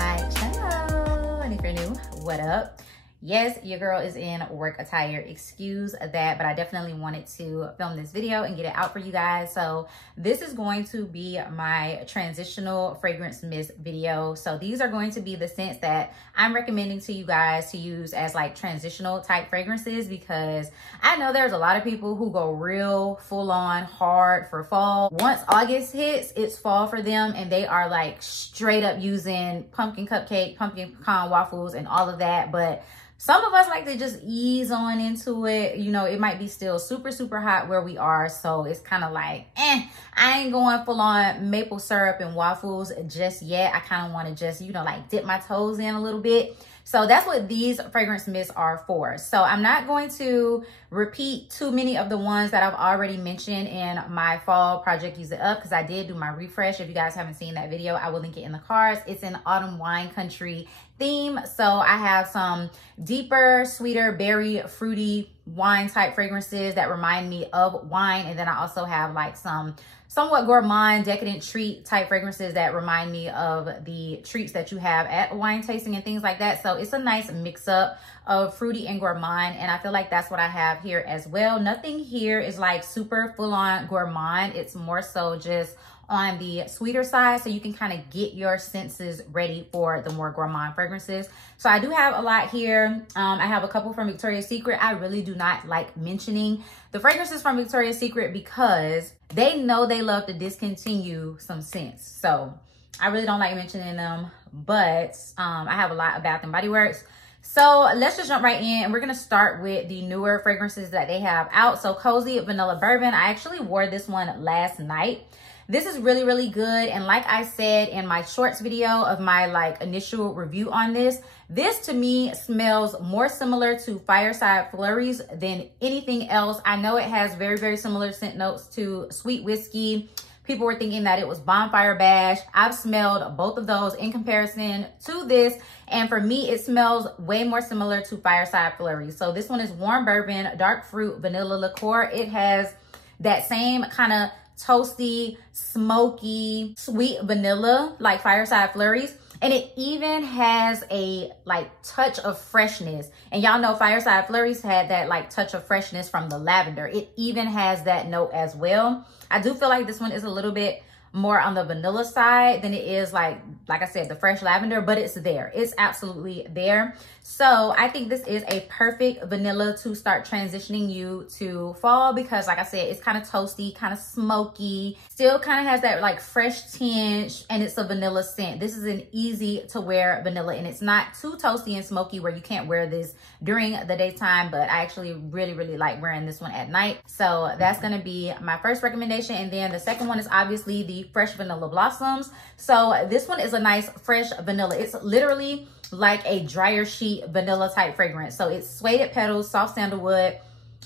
my channel. And if you're new, what up? Yes, your girl is in work attire, excuse that, but I definitely wanted to film this video and get it out for you guys. So this is going to be my transitional fragrance mist video. So these are going to be the scents that I'm recommending to you guys to use as like transitional type fragrances, because I know there's a lot of people who go real full on hard for fall. Once August hits, it's fall for them, and they are like straight up using pumpkin cupcake, pumpkin pecan waffles and all of that. But some of us like to just ease on into it. You know, it might be still super, super hot where we are. So it's kind of like, I ain't going full on maple syrup and waffles just yet. I kind of want to just, you know, like dip my toes in a little bit. So that's what these fragrance mists are for. So I'm not going to repeat too many of the ones that I've already mentioned in my fall project Use It Up, because I did do my refresh. If you guys haven't seen that video, I will link it in the cards. It's an autumn wine country theme. So I have some deeper, sweeter, berry, fruity wine type fragrances that remind me of wine. And then I also have like some somewhat gourmand, decadent treat type fragrances that remind me of the treats that you have at wine tasting and things like that. So it's a nice mix up of fruity and gourmand, and I feel like that's what I have here as well. Nothing here is like super full on gourmand. It's more so just on the sweeter side, so you can kind of get your senses ready for the more gourmand fragrances. So I do have a lot here. I have a couple from Victoria's Secret. I really do not like mentioning the fragrances from Victoria's Secret because they know they love to discontinue some scents. So I really don't like mentioning them, but I have a lot of Bath and Body Works. So let's just jump right in, and we're gonna start with the newer fragrances that they have out. So Cozy Vanilla Bourbon. I actually wore this one last night. This is really, really good. And like I said in my shorts video of my like initial review on this to me smells more similar to Fireside Flurries than anything else. I know it has very, very similar scent notes to Sweet Whiskey. People were thinking that it was Bonfire Bash. I've smelled both of those in comparison to this, and for me, it smells way more similar to Fireside Flurries. So this one is Warm Bourbon, Dark Fruit, Vanilla Liqueur. It has that same kind of toasty, smoky, sweet vanilla like Fireside Flurries. And it even has a like touch of freshness. And y'all know Fireside Flurries had that like touch of freshness from the lavender. It even has that note as well. I do feel like this one is a little bit more on the vanilla side than it is like I said, the fresh lavender, but it's there. It's absolutely there. So I think this is a perfect vanilla to start transitioning you to fall, because like I said, it's kind of toasty, kind of smoky, still kind of has that like fresh tinge, and it's a vanilla scent. This is an easy to wear vanilla, and it's not too toasty and smoky where you can't wear this during the daytime, but I actually really, really like wearing this one at night. So that's going to be my first recommendation. And then the second one is obviously the Fresh Vanilla Blossoms. So this one is a nice fresh vanilla. It's literally like a dryer sheet vanilla type fragrance. So it's suede petals, soft sandalwood,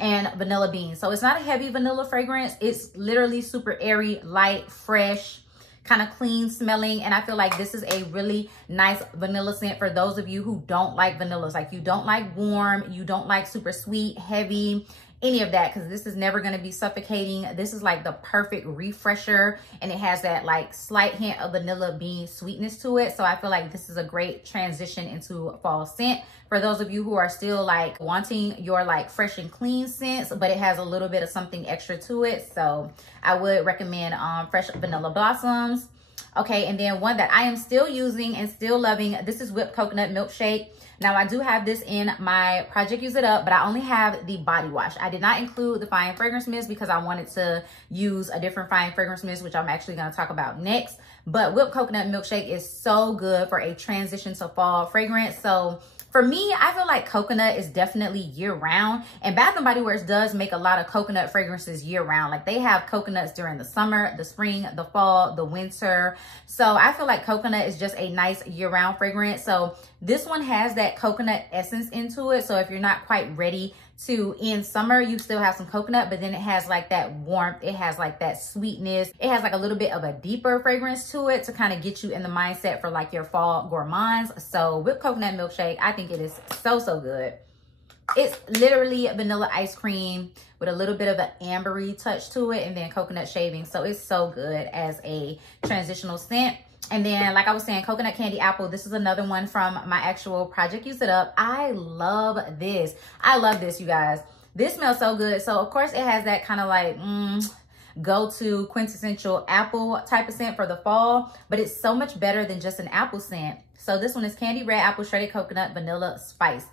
and vanilla beans. So it's not a heavy vanilla fragrance. It's literally super airy, light, fresh, kind of clean smelling. And I feel like this is a really nice vanilla scent for those of you who don't like vanillas. Like you don't like warm, you don't like super sweet, heavy, any of that, because this is never going to be suffocating. This is like the perfect refresher, and it has that like slight hint of vanilla bean sweetness to it. So I feel like this is a great transition into fall scent for those of you who are still like wanting your like fresh and clean scents, but it has a little bit of something extra to it. So I would recommend Fresh Vanilla Blossoms. Okay, and then one that I am still using and still loving, this is Whipped Coconut Milkshake. Now, I do have this in my project Use It Up, but I only have the body wash. I did not include the fine fragrance mist because I wanted to use a different fine fragrance mist, which I'm actually going to talk about next. But Whipped Coconut Milkshake is so good for a transition to fall fragrance. So for me, I feel like coconut is definitely year round, and Bath and Body Works does make a lot of coconut fragrances year round. Like they have coconuts during the summer, the spring, the fall, the winter. So I feel like coconut is just a nice year round fragrance. So this one has that coconut essence into it. So if you're not quite ready to in summer, you still have some coconut, but then it has like that warmth, it has like that sweetness, it has like a little bit of a deeper fragrance to it to kind of get you in the mindset for like your fall gourmands. So Whipped Coconut Milkshake, I think it is so good. It's literally vanilla ice cream with a little bit of an ambery touch to it, and then coconut shaving. So it's so good as a transitional scent. And then, like I was saying, coconut candy apple. This is another one from my actual project Use It Up. I love this. I love this, you guys. This smells so good. So, of course, it has that kind of like go-to quintessential apple type of scent for the fall. But it's so much better than just an apple scent. So, this one is candy red apple, shredded coconut, vanilla, spice.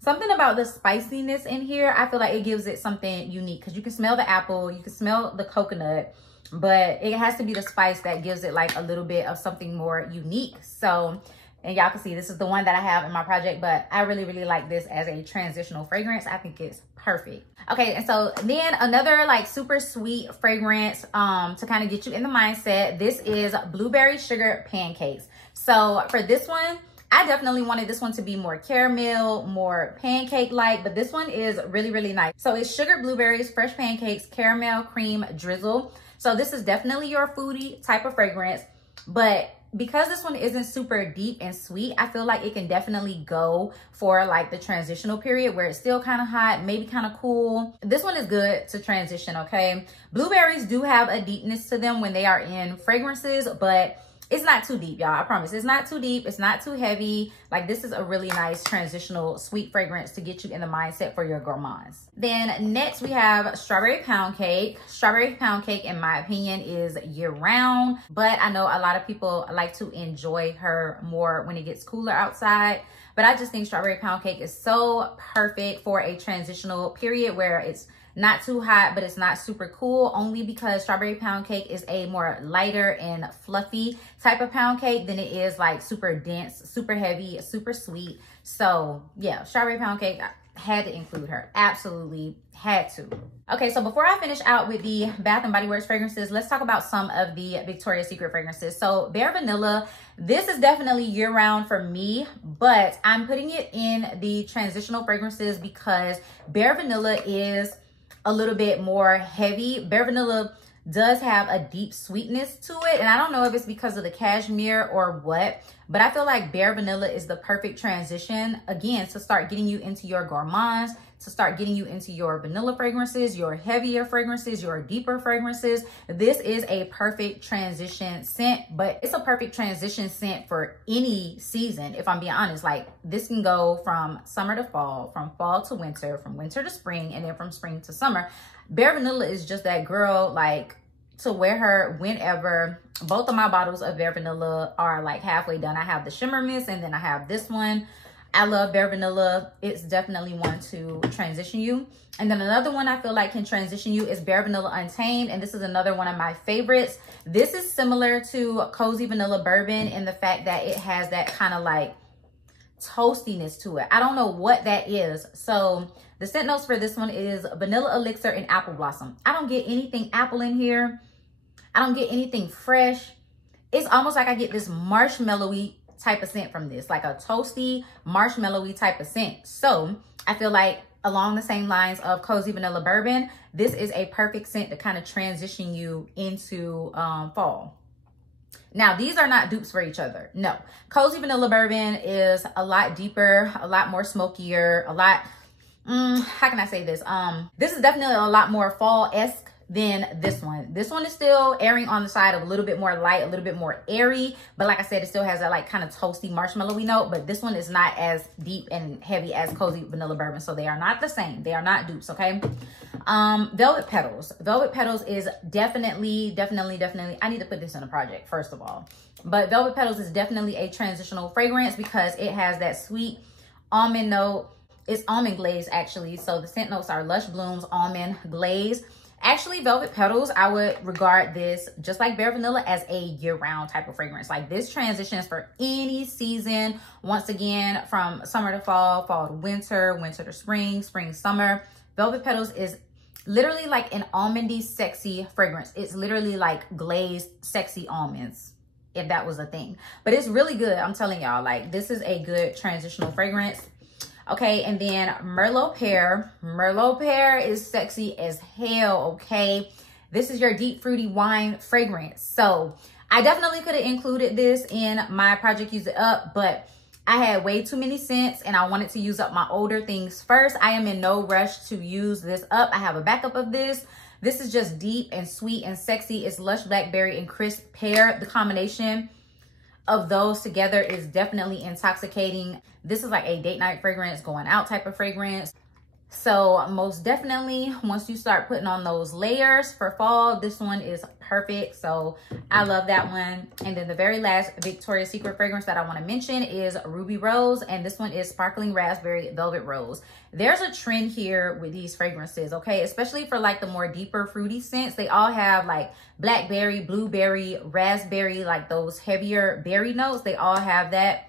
Something about the spiciness in here, I feel like it gives it something unique. Because you can smell the apple, you can smell the coconut. But it has to be the spice that gives it like a little bit of something more unique. So, and y'all can see this is the one that I have in my project, but I really, really like this as a transitional fragrance. I think it's perfect. Okay, and so then another like super sweet fragrance to kind of get you in the mindset. This is blueberry sugar pancakes. So for this one, I definitely wanted this one to be more caramel, more pancake-like, but this one is really, really nice. So it's sugar blueberries, fresh pancakes, caramel cream drizzle. So this is definitely your foodie type of fragrance, but because this one isn't super deep and sweet, I feel like it can definitely go for like the transitional period where it's still kind of hot, maybe kind of cool. This one is good to transition, okay? Blueberries do have a deepness to them when they are in fragrances, but it's not too deep, y'all. I promise. It's not too deep. It's not too heavy. Like, this is a really nice transitional sweet fragrance to get you in the mindset for your gourmands. Then next we have strawberry pound cake. Strawberry pound cake, in my opinion, is year round, but I know a lot of people like to enjoy her more when it gets cooler outside. But I just think strawberry pound cake is so perfect for a transitional period where it's not too hot, but it's not super cool, only because strawberry pound cake is a more lighter and fluffy type of pound cake than it is like super dense, super heavy, super sweet. So yeah, strawberry pound cake, I had to include her. Absolutely had to. Okay, so before I finish out with the Bath & Body Works fragrances, let's talk about some of the Victoria's Secret fragrances. So Bare Vanilla, this is definitely year round for me, but I'm putting it in the transitional fragrances because Bare Vanilla is a little bit more heavy. Bare Vanilla does have a deep sweetness to it, and I don't know if it's because of the cashmere or what, but I feel like Bare Vanilla is the perfect transition, again, to start getting you into your gourmands, to start getting you into your vanilla fragrances, your heavier fragrances, your deeper fragrances. This is a perfect transition scent, but it's a perfect transition scent for any season, if I'm being honest. Like, this can go from summer to fall, from fall to winter, from winter to spring, and then from spring to summer. Bare Vanilla is just that girl, like, to wear her whenever. Both of my bottles of Bare Vanilla are like halfway done. I have the Shimmer Mist, and then I have this one. I love Bare Vanilla. It's definitely one to transition you. And then another one I feel like can transition you is Bare Vanilla Untamed. And this is another one of my favorites. This is similar to Cozy Vanilla Bourbon in the fact that it has that kind of like toastiness to it. I don't know what that is. So the scent notes for this one is Vanilla Elixir and Apple Blossom. I don't get anything apple in here. I don't get anything fresh. It's almost like I get this marshmallowy type of scent from this, like a toasty, marshmallowy type of scent. So I feel like along the same lines of Cozy Vanilla Bourbon, this is a perfect scent to kind of transition you into fall. Now, these are not dupes for each other. No. Cozy Vanilla Bourbon is a lot deeper, a lot more smokier, a lot, how can I say this? This is definitely a lot more fall-esque than this one. This one is still erring on the side of a little bit more light, a little bit more airy, but like I said, it still has that like kind of toasty marshmallowy note, but this one is not as deep and heavy as Cozy Vanilla Bourbon, so they are not the same. They are not dupes, okay? Velvet Petals. Velvet Petals is definitely, I need to put this in a project, first of all, but Velvet Petals is definitely a transitional fragrance because it has that sweet almond note. It's almond glaze, actually, so the scent notes are Lush Blooms, almond glaze. Actually, Velvet Petals, I would regard this, just like Bare Vanilla, as a year-round type of fragrance. Like, this transitions for any season. Once again, from summer to fall, fall to winter, winter to spring, spring, summer. Velvet Petals is literally like an almondy, sexy fragrance. It's literally like glazed, sexy almonds, if that was a thing. But it's really good, I'm telling y'all. Like, this is a good transitional fragrance. Okay, and then Merlot Pear. Merlot Pear is sexy as hell, okay? This is your deep fruity wine fragrance. So I definitely could have included this in my project Use It Up, but I had way too many scents and I wanted to use up my older things first. I am in no rush to use this up. I have a backup of this. This is just deep and sweet and sexy. It's Lush Blackberry and Crisp Pear. The combination of those together is definitely intoxicating. This is like a date night fragrance, going out type of fragrance. So most definitely, once you start putting on those layers for fall, this one is perfect. So I love that one. And then the very last Victoria's Secret fragrance that I want to mention is Ruby Rose. And this one is Sparkling Raspberry Velvet Rose. There's a trend here with these fragrances, okay? Especially for like the more deeper fruity scents. They all have like blackberry, blueberry, raspberry, like those heavier berry notes. They all have that.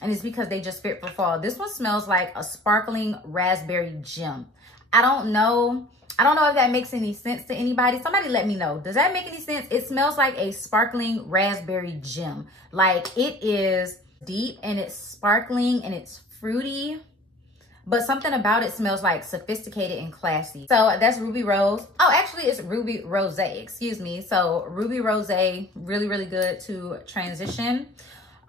And it's because they just fit for fall. This one smells like a sparkling raspberry gem. I don't know if that makes any sense to anybody. Somebody let me know. Does that make any sense? It smells like a sparkling raspberry gem. Like it is deep and it's sparkling and it's fruity, but something about it smells like sophisticated and classy. So that's Ruby Rose. Oh, actually it's Ruby Rosé, excuse me. So Ruby Rosé, really, really good to transition.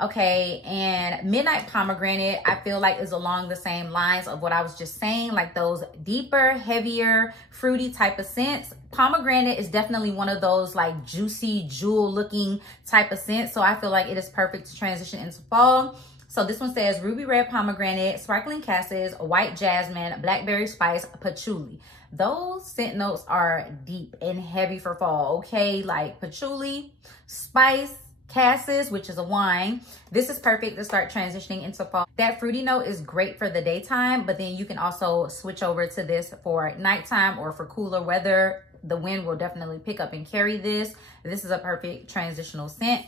Okay, and Midnight Pomegranate, I feel like is along the same lines of what I was just saying, like those deeper, heavier, fruity type of scents. Pomegranate is definitely one of those like juicy, jewel looking type of scents. So I feel like it is perfect to transition into fall. So this one says Ruby Red Pomegranate, Sparkling Cassis, White Jasmine, Blackberry Spice, Patchouli. Those scent notes are deep and heavy for fall, okay? Like patchouli, spice, Cassis, which is a wine. This is perfect to start transitioning into fall. That fruity note is great for the daytime, but then you can also switch over to this for nighttime or for cooler weather. The wind will definitely pick up and carry this. This is a perfect transitional scent.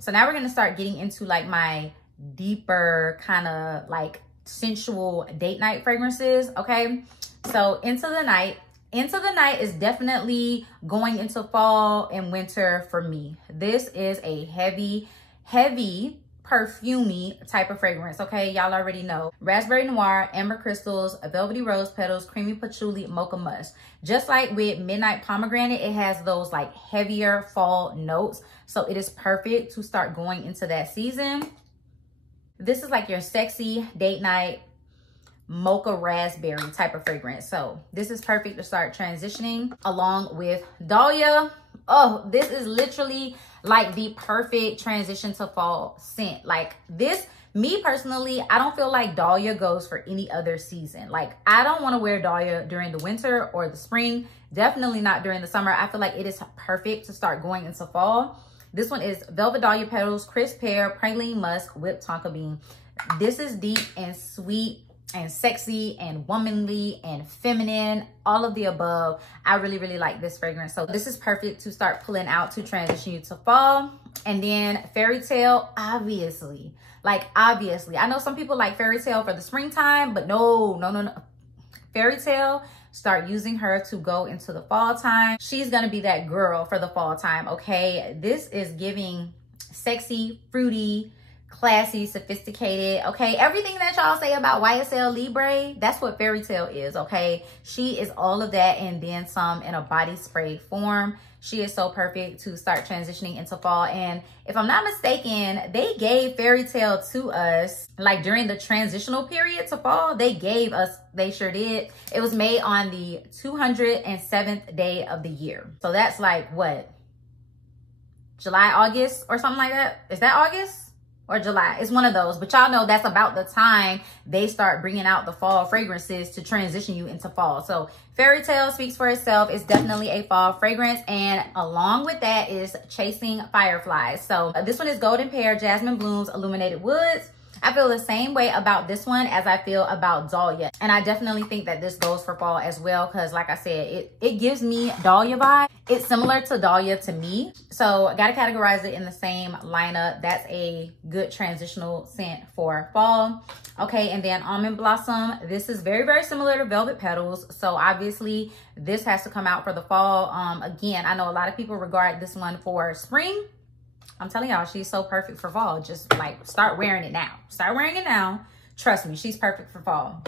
So now we're going to start getting into like my deeper kind of like sensual date night fragrances, okay? So Into the Night. Into the Night is definitely going into fall and winter for me. This is a heavy, heavy, perfumey type of fragrance, okay? Y'all already know. Raspberry Noir, Amber Crystals, Velvety Rose Petals, Creamy Patchouli, Mocha Musk. Just like with Midnight Pomegranate, it has those like heavier fall notes. So it is perfect to start going into that season. This is like your sexy date night mocha raspberry type of fragrance. So this is perfect to start transitioning along with Dahlia. Oh, this is literally like the perfect transition to fall scent. Like this, me personally, I don't feel like Dahlia goes for any other season. Like I don't want to wear Dahlia during the winter or the spring, definitely not during the summer. I feel like it is perfect to start going into fall. This one is Velvet Dahlia Petals, Crisp Pear, Praline Musk, Whipped Tonka Bean. This is deep and sweet and sexy and womanly and feminine, all of the above. I really, really like this fragrance. So this is perfect to start pulling out to transition you to fall. And then Fairy Tale, obviously. Like, obviously. I know some people like Fairy Tale for the springtime, but no. Fairy Tale, start using her to go into the fall time. She's gonna be that girl for the fall time, okay? This is giving sexy, fruity, classy, sophisticated, okay? Everything that y'all say about YSL Libre, that's what Fairy Tale is, okay? She is all of that and then some in a body spray form. She is so perfect to start transitioning into fall. And if I'm not mistaken, they gave Fairy Tale to us like during the transitional period to fall. They sure did. It was made on the 207th day of the year. So that's like what? July, August or something like that? Is that August? Or July, it's one of those, but y'all know that's about the time they start bringing out the fall fragrances to transition you into fall. So Fairy Tale speaks for itself. It's definitely a fall fragrance, and along with that is Chasing Fireflies. So this one is Golden Pear, Jasmine Blooms, Illuminated Woods. I feel the same way about this one as I feel about Dahlia. And I definitely think that this goes for fall as well, because like I said, it gives me Dahlia vibe. It's similar to Dahlia to me. So I gotta categorize it in the same lineup. That's a good transitional scent for fall. Okay, and then Almond Blossom. This is very, very similar to Velvet Petals. So obviously this has to come out for the fall. Again, I know a lot of people regard this one for spring. I'm telling y'all, she's so perfect for fall. Just like start wearing it now. Start wearing it now. Trust me, she's perfect for fall.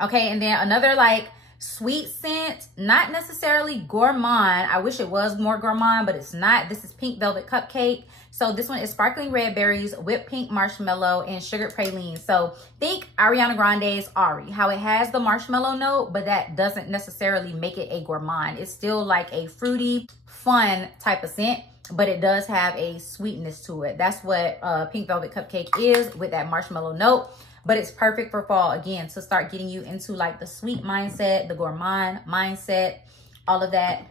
Okay, and then another like sweet scent, not necessarily gourmand. I wish it was more gourmand, but it's not. This is Pink Velvet Cupcake. So this one is Sparkling Red Berries, Whipped Pink Marshmallow, and Sugared Praline. So think Ariana Grande's Ari, how it has the marshmallow note, but that doesn't necessarily make it a gourmand. It's still like a fruity, fun type of scent. but it does have a sweetness to it. That's what Pink Velvet Cupcake is, with that marshmallow note. But it's perfect for fall, again, to start getting you into like the sweet mindset, the gourmand mindset, all of that.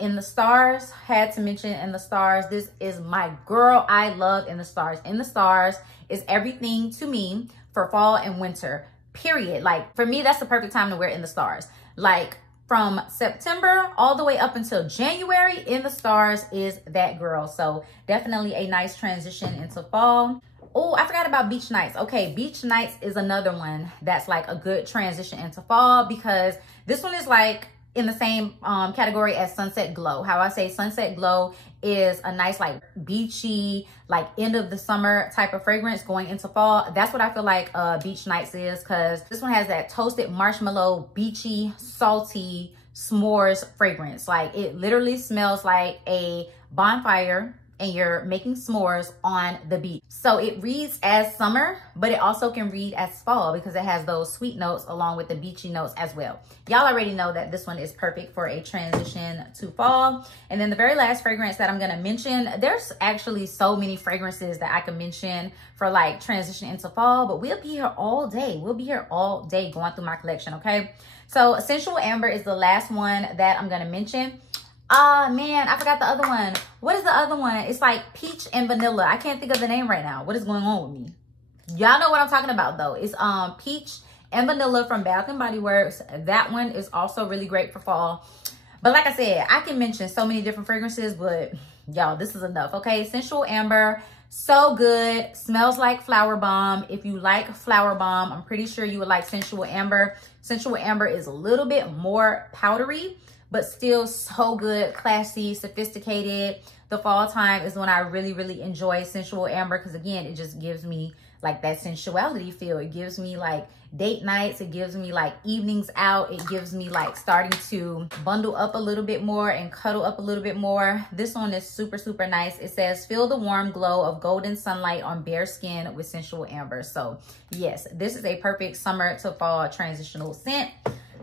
In the Stars, had to mention In the Stars. This is my girl. I love In the Stars. In the Stars is everything to me for fall and winter, period. Like, for me, that's the perfect time to wear In the Stars. Like, from September all the way up until January, In the Stars is that girl. So definitely a nice transition into fall. Oh, I forgot about Beach Nights. Okay, Beach Nights is another one that's like a good transition into fall, because this one is like in the same category as Sunset Glow. How I say Sunset Glow is a nice like beachy, like end of the summer type of fragrance going into fall. That's what I feel like Beach Nights is, because this one has that toasted marshmallow, beachy, salty s'mores fragrance. Like, it literally smells like a bonfire and you're making s'mores on the beach. So it reads as summer, but it also can read as fall, because it has those sweet notes along with the beachy notes as well. Y'all already know that this one is perfect for a transition to fall. And then the very last fragrance that I'm gonna mention, there's actually so many fragrances that I can mention for like transition into fall, but we'll be here all day. We'll be here all day going through my collection, okay? So Sensual Amber is the last one that I'm gonna mention. Man, I forgot the other one. What is the other one? It's like peach and vanilla. I can't think of the name right now. What is going on with me? Y'all know what I'm talking about though. It's peach and vanilla from Bath and Body Works. That one is also really great for fall. But like I said, I can mention so many different fragrances, but y'all, this is enough, okay? Sensual Amber, so good. Smells like Flower Bomb. If you like Flower Bomb, I'm pretty sure you would like Sensual Amber. Sensual Amber is a little bit more powdery, but still so good, classy, sophisticated. The fall time is when I really, really enjoy Sensual Amber, because again, it just gives me like that sensuality feel. It gives me like date nights. It gives me like evenings out. It gives me like starting to bundle up a little bit more and cuddle up a little bit more. This one is super, super nice. It says, feel the warm glow of golden sunlight on bare skin with Sensual Amber. So yes, this is a perfect summer to fall transitional scent.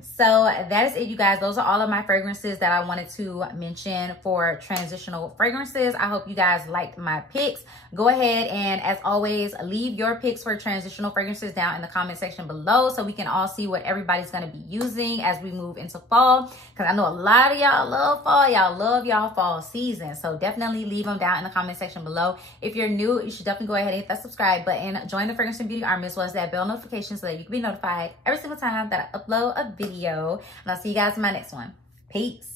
So that is it, you guys. Those are all of my fragrances that I wanted to mention for transitional fragrances. I hope you guys liked my picks. Go ahead and, as always, leave your picks for transitional fragrances down in the comment section below, so we can all see what everybody's going to be using as we move into fall, because I know a lot of y'all love fall. Y'all love y'all fall season. So definitely leave them down in the comment section below. If you're new, you should definitely go ahead and hit that subscribe button. Join the Fragrance and Beauty Army, as well as that bell notification, so that you can be notified every single time that I upload a video. And I'll see you guys in my next one. Peace.